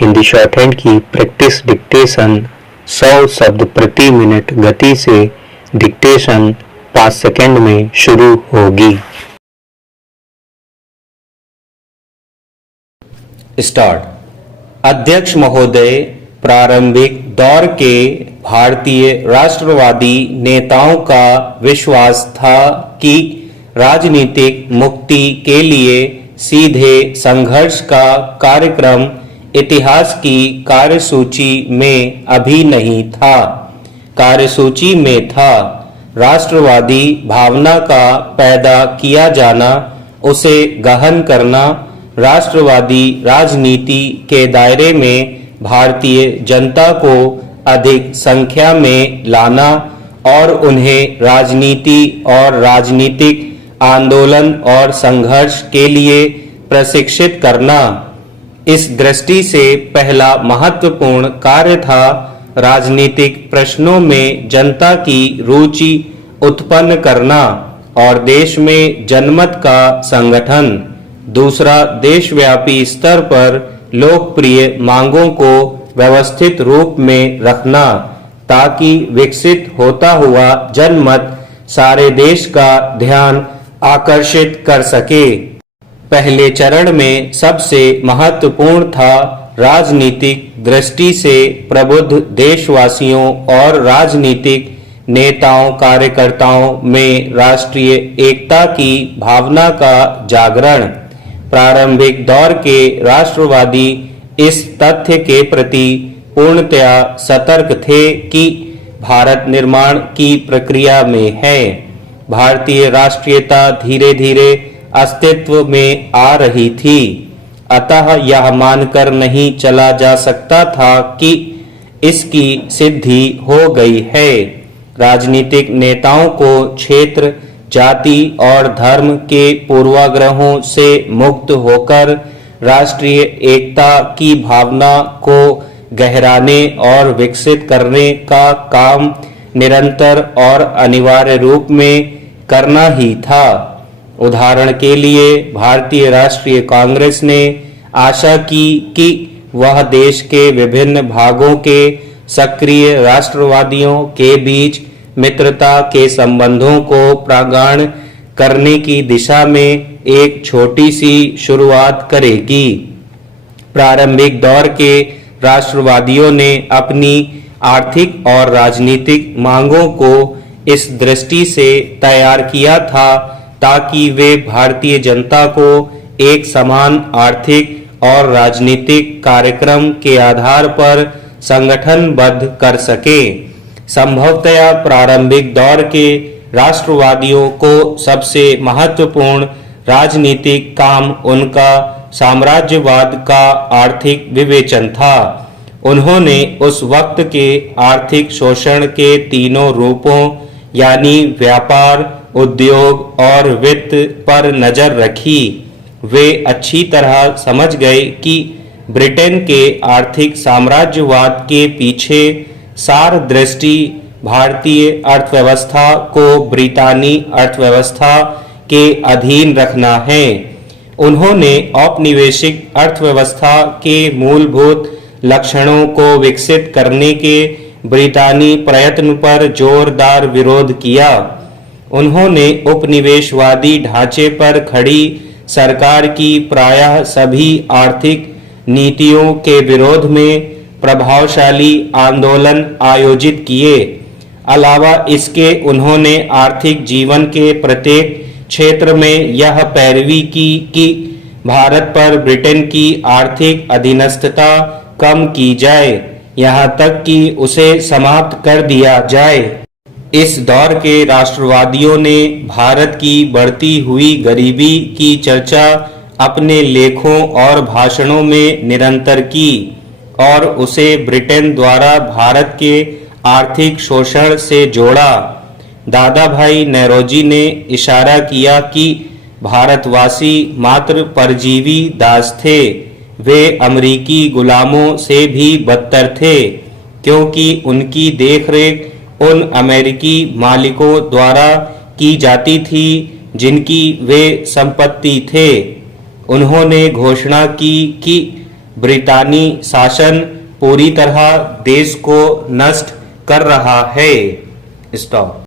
Hindi short hand की practice dictation 100 शब्द प्रति मिनट गति से डिक्टेशन 5 सेकंड में शुरू होगी। स्टार्ट। अध्यक्ष महोदय, प्रारंभिक दौर के भारतीय राष्ट्रवादी नेताओं का विश्वास था कि राजनीतिक मुक्ति के लिए सीधे संघर्ष का कार्यक्रम इतिहास की कार्यसूची में अभी नहीं था। कार्यसूची में था राष्ट्रवादी भावना का पैदा किया जाना, उसे गहन करना, राष्ट्रवादी राजनीति के दायरे में भारतीय जनता को अधिक संख्या में लाना और उन्हें राजनीति और राजनीतिक आंदोलन और संघर्ष के लिए प्रशिक्षित करना। इस दृष्टि से पहला महत्वपूर्ण कार्य था राजनीतिक प्रश्नों में जनता की रुचि उत्पन्न करना और देश में जनमत का संगठन। दूसरा, देशव्यापी स्तर पर लोकप्रिय मांगों को व्यवस्थित रूप में रखना ताकि विकसित होता हुआ जनमत सारे देश का ध्यान आकर्षित कर सके। पहले चरण में सबसे महत्वपूर्ण था राजनीतिक दृष्टि से प्रबुद्ध देशवासियों और राजनीतिक नेताओं कार्यकर्ताओं में राष्ट्रीय एकता की भावना का जागरण। प्रारंभिक दौर के राष्ट्रवादी इस तथ्य के प्रति पूर्णतया सतर्क थे कि भारत निर्माण की प्रक्रिया में है। भारतीय राष्ट्रीयता धीरे धीरे अस्तित्व में आ रही थी, अतः यह मानकर नहीं चला जा सकता था कि इसकी सिद्धि हो गई है। राजनीतिक नेताओं को क्षेत्र, जाति और धर्म के पूर्वाग्रहों से मुक्त होकर राष्ट्रीय एकता की भावना को गहराने और विकसित करने का काम निरंतर और अनिवार्य रूप में करना ही था। उदाहरण के लिए भारतीय राष्ट्रीय कांग्रेस ने आशा की कि वह देश के विभिन्न भागों के सक्रिय राष्ट्रवादियों के बीच मित्रता के संबंधों को प्रगाढ़ करने की दिशा में एक छोटी सी शुरुआत करेगी। प्रारंभिक दौर के राष्ट्रवादियों ने अपनी आर्थिक और राजनीतिक मांगों को इस दृष्टि से तैयार किया था ताकि वे भारतीय जनता को एक समान आर्थिक और राजनीतिक कार्यक्रम के आधार पर संगठनबद्ध कर सके। संभवतया प्रारंभिक दौर के राष्ट्रवादियों को सबसे महत्वपूर्ण राजनीतिक काम उनका साम्राज्यवाद का आर्थिक विवेचन था। उन्होंने उस वक्त के आर्थिक शोषण के तीनों रूपों यानी व्यापार, उद्योग और वित्त पर नजर रखी। वे अच्छी तरह समझ गए कि ब्रिटेन के आर्थिक साम्राज्यवाद के पीछे सार दृष्टि भारतीय अर्थव्यवस्था को ब्रितानी अर्थव्यवस्था के अधीन रखना है। उन्होंने औपनिवेशिक अर्थव्यवस्था के मूलभूत लक्षणों को विकसित करने के ब्रितानी प्रयत्न पर जोरदार विरोध किया। उन्होंने उपनिवेशवादी ढांचे पर खड़ी सरकार की प्रायः सभी आर्थिक नीतियों के विरोध में प्रभावशाली आंदोलन आयोजित किए। अलावा इसके उन्होंने आर्थिक जीवन के प्रत्येक क्षेत्र में यह पैरवी की कि भारत पर ब्रिटेन की आर्थिक अधीनस्थता कम की जाए, यहाँ तक कि उसे समाप्त कर दिया जाए। इस दौर के राष्ट्रवादियों ने भारत की बढ़ती हुई गरीबी की चर्चा अपने लेखों और भाषणों में निरंतर की और उसे ब्रिटेन द्वारा भारत के आर्थिक शोषण से जोड़ा। दादा भाई नौरोजी ने इशारा किया कि भारतवासी मात्र परजीवी दास थे। वे अमेरिकी गुलामों से भी बदतर थे क्योंकि उनकी देखरेख उन अमेरिकी मालिकों द्वारा की जाती थी जिनकी वे संपत्ति थे। उन्होंने घोषणा की कि ब्रितानी शासन पूरी तरह देश को नष्ट कर रहा है। स्टॉप।